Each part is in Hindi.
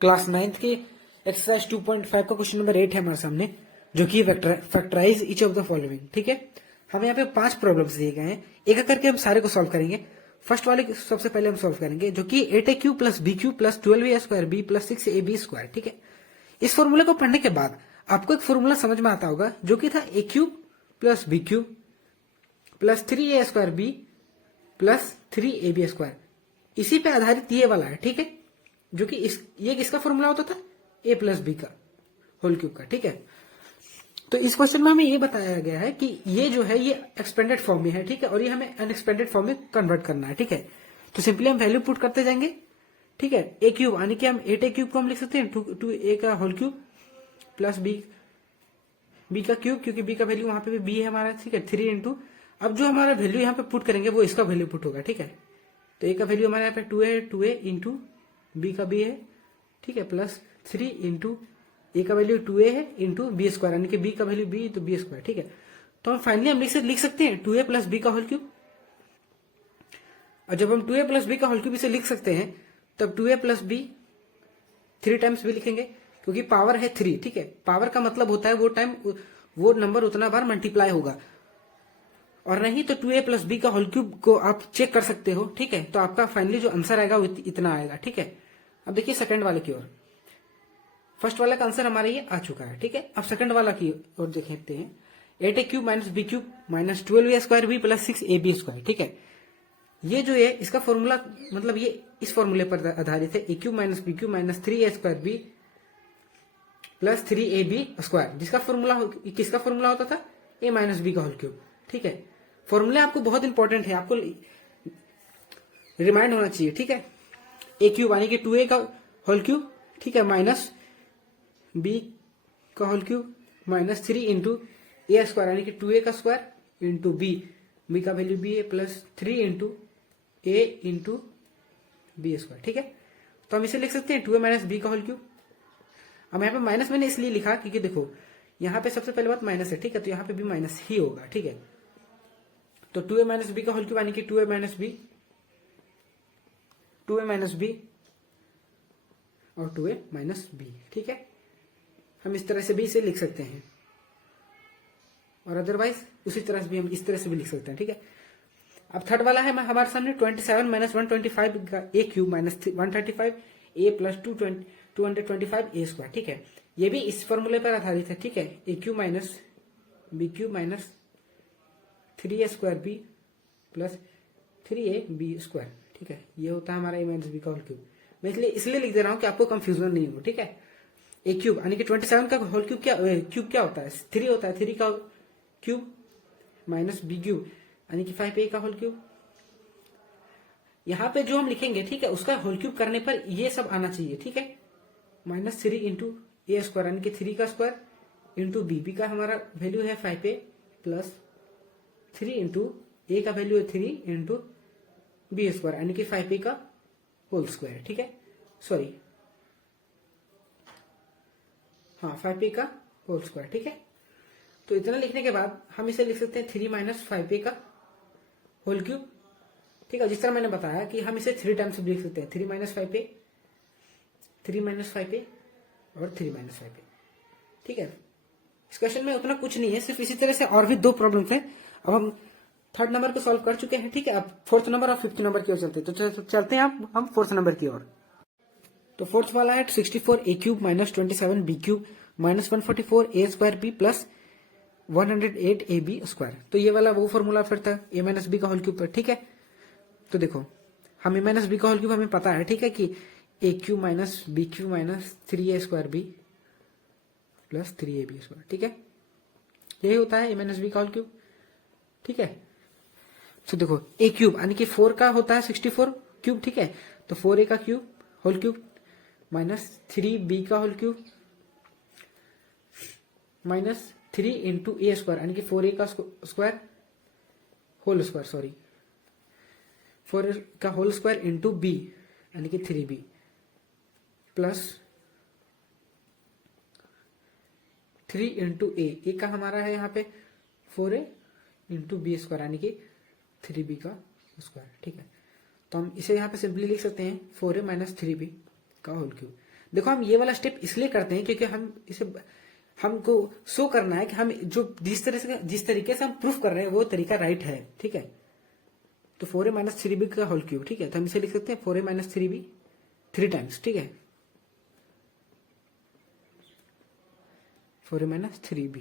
क्लास 9th के एक्सरसाइज 2.5 का क्वेश्चन नंबर 8 है हमारे सामने, जो कि factorise each of the following. ठीक है, हमें यहाँ पे 5 प्रॉब्लम्स दिए गए हैं, एक एक करके हम सारे को सॉल्व करेंगे। फर्स्ट वाले सबसे पहले हम सॉल्व करेंगे, जो कि 8a³ plus b³ plus 12a² b plus 6ab²। ठीक है, इस फॉर्मूले को पढ़ने के बाद आपको एक फॉर्मूला समझ में आता होगा, जो कि था a³ plus b³ plus 3a² b plus 3ab²। इसी पे आधारित ये वाला है। ठीक है, जो कि ये किसका फॉर्मूला होता था, a प्लस बी का होल क्यूब का। ठीक है, तो इस क्वेश्चन में हमें ये बताया गया है कि ये जो है ये एक्सपेंडेड फॉर्म में है। ठीक है, और ये हमें अनएक्सपेंडेड फॉर्म में कन्वर्ट करना है। ठीक है, तो सिंपली हम वैल्यू पुट करते जाएंगे। ठीक है, a³ यानी कि हम 8a³ को हम लिख सकते हैं 2a का होल क्यूब प्लस b का क्यूब, क्योंकि b का वैल्यू वहां पे भी b है हमारा। ठीक है, 3 इंटू, अब जो हमारा वैल्यू यहाँ पे पुट करेंगे वो इसका वैल्यू पुट होगा। ठीक है, तो a का वैल्यू हमारे यहाँ पे 2a इंटू b का b है। ठीक है, प्लस 3 इंटू ए का वैल्यू 2a है इंटू b², यानी कि b का वैल्यू b तो b²। ठीक है, तो हम फाइनली हम लिख सकते हैं 2a प्लस b का होल क्यूब। और जब हम 2a प्लस b का होल क्यूब इसे लिख सकते हैं, तब 2a प्लस b 3 टाइम्स भी लिखेंगे, क्योंकि पावर है 3। ठीक है, पावर का मतलब होता है वो नंबर उतना बार मल्टीप्लाई होगा, और नहीं तो 2a प्लस b का होल क्यूब को आप चेक कर सकते हो। ठीक है, तो आपका फाइनली जो आंसर आएगा वो इतना आएगा। ठीक है, अब देखिए सेकंड वाले की ओर। फर्स्ट वाला का आंसर हमारा ये आ चुका है। ठीक है, अब सेकंड वाला की ओर देखते हैं। 8a³ minus b³ minus 12a² b plus 6ab²। ठीक है, ये जो है इसका फॉर्मूला मतलब ये इस फॉर्मूले पर आधारित है, a³ minus b³ minus 3a² b plus 3ab², जिसका फॉर्मूला किसका फॉर्मूला होता था, a माइनस b का होल क्यूब। ठीक है, फॉर्मूले आपको बहुत इंपॉर्टेंट है, आपको रिमाइंड होना चाहिए। ठीक है, a³ यानी कि 2a का होल क्यूब, ठीक है, माइनस b का whole cube minus 3 into a² यानी कि 2a का स्क्वायर इंटू b का वैल्यू b है plus 3 into a into b²। ठीक है, तो हम इसे लिख सकते हैं 2a माइनस b का होल क्यूब। अब यहाँ पे माइनस मैंने इसलिए लिखा क्योंकि देखो यहाँ पे सबसे पहले बात माइनस है। ठीक है, तो यहाँ पे भी माइनस ही होगा। ठीक है, तो 2a माइनस b का होल क्यूब यानी कि 2a माइनस b और 2a माइनस b। ठीक है, हम इस तरह से भी इसे लिख सकते हैं, और अदरवाइज उसी तरह से भी हम इस तरह से भी लिख सकते हैं। ठीक है, अब थर्ड वाला है हमारे सामने 27 माइनस 125 का a³ minus 135 a plus 225a²। ठीक है, ये भी इस फॉर्मूले पर आधारित है। ठीक है, a³ minus b³ minus 3a² b plus 3ab²। ठीक है, ये होता है हमारा a माइनस b का होल क्यूब। मैं इसलिए लिख दे रहा हूं कि आपको कंफ्यूजन नहीं हो। ठीक है, a³ यानी कि 27 का होल क्यूब क्या होता है, 3 होता है, 3 का क्यूब माइनस b³ यानी कि 5a का होल क्यूब। यहां पे जो हम लिखेंगे, ठीक है, उसका होल क्यूब करने पर ये सब आना चाहिए। ठीक है, माइनस 3 इंटू a² यानी कि 3 का स्क्वायर इंटू b का हमारा वैल्यू है 5a प्लस 3 इंटू a का वैल्यू है 3 इंटू b² यानी कि 5a का होल स्क्वायर। ठीक है, सॉरी हाँ 5a का होल स्क्वायर। ठीक है, तो इतना लिखने के बाद हम इसे लिख सकते हैं 3 माइनस 5a का होल क्यूब। ठीक है, जिस तरह मैंने बताया कि हम इसे 3 टाइम्स लिख सकते हैं, 3 माइनस 5a, 3 माइनस 5a और 3 माइनस 5a। ठीक है, इस क्वेश्चन में उतना कुछ नहीं है, सिर्फ इसी तरह से और भी 2 प्रॉब्लम्स हैं। अब हम थर्ड नंबर को सॉल्व कर चुके हैं। ठीक है, अब फोर्थ नंबर और फिफ्थ नंबर की ओर चलते हैं। तो चलते हैं हम फोर्थ नंबर की ओर। तो फोर्थ वाला है 64a³ minus 27b³ minus 144a² b plus 108ab²। तो ये वाला वो फॉर्मूला फिर था a माइनस b का होल क्यूब पर। ठीक है, तो देखो हम a माइनस b का होल क्यूब हमें पता है। ठीक है, कि a³ minus b³ minus 3a² b plus 3ab²। ठीक है, यही होता है a माइनस b का होल क्यूब। ठीक है, तो देखो a³ यानी कि 4 का होता है 64 क्यूब। ठीक है, तो 4a का cube whole cube minus 3b का whole cube minus 3 into a² यानी कि 4a का स्क्वायर होल स्क्वायर, सॉरी 4 का होल स्क्वायर इंटू b यानी कि 3b प्लस 3 इंटू a का हमारा है यहाँ पे 4a इंटू b² यानी कि 3b का स्क्वायर। ठीक है, तो हम इसे यहाँ पे सिंपली लिख सकते हैं 4a माइनस 3b का होल क्यूब। देखो हम ये वाला स्टेप इसलिए करते हैं क्योंकि हमको शो करना है कि हम जिस तरीके से हम प्रूफ कर रहे हैं वो तरीका राइट है, ठीक है। तो 4a माइनस 3b का होल क्यूब, ठीक है, तो हम इसे लिख सकते हैं 4a माइनस 3b 3 टाइम्स, ठीक है, 4a माइनस 3b,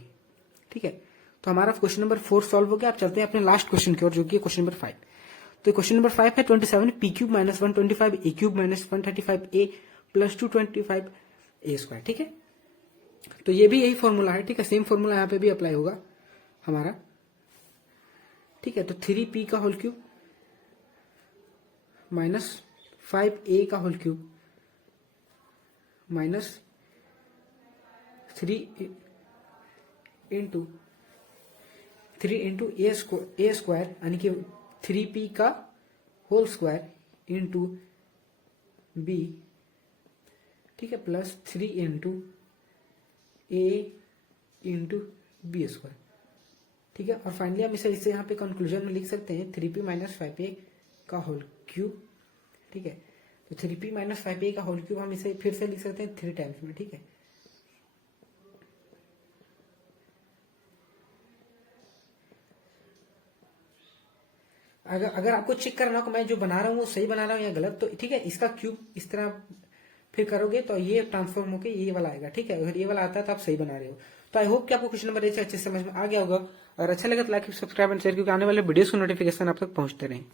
ठीक है। तो हमारा क्वेश्चन नंबर 4 सॉल्व हो गया। आप चलते हैं अपने लास्ट क्वेश्चन की ओर, जो कि क्वेश्चन नंबर 5। तो क्वेश्चन नंबर 5 है 27 पी क्यूब माइनस 125 ए क्यूब माइनस 135 ए प्लस 225 ए स्क्वायर, ठीक है। तो ये भी यही फॉर्मूला है, ठीक है, सेम फॉर्मूला यहाँ पे भी अप्लाई होगा हमारा, ठीक है। तो 3p का होल क्यूब माइनस 5a का होल क्यूब माइनस 3 इंटू ए स्क्वायर यानी कि 3p का होल स्क्वायर इंटू b, ठीक है, plus 3 into a into B square, ठीक है। और फाइनली हम इसे यहाँ पे कंक्लूजन में लिख सकते हैं 3p माइनस 5a का होल क्यूब, ठीक है। तो 3p माइनस 5a का होल क्यूब हम इसे फिर से लिख सकते हैं 3 टाइम्स में, ठीक है। अगर आपको चेक करना हो कि मैं जो बना रहा हूँ वो सही बना रहा हूँ या गलत, तो ठीक है, इसका क्यूब इस तरह फिर करोगे तो ये ट्रांसफॉर्म होकर ये वाला आएगा, ठीक है। अगर ये वाला आता है तो आप सही बना रहे हो। तो आई होप कि आपको क्वेश्चन नंबर अच्छे से समझ में आ गया होगा, और अच्छा लगा तो लाइक सब्सक्राइब एंड शेयर, क्योंकि आने वाले वीडियोस को नोटिफिकेशन आप तक पहुंचते रहें।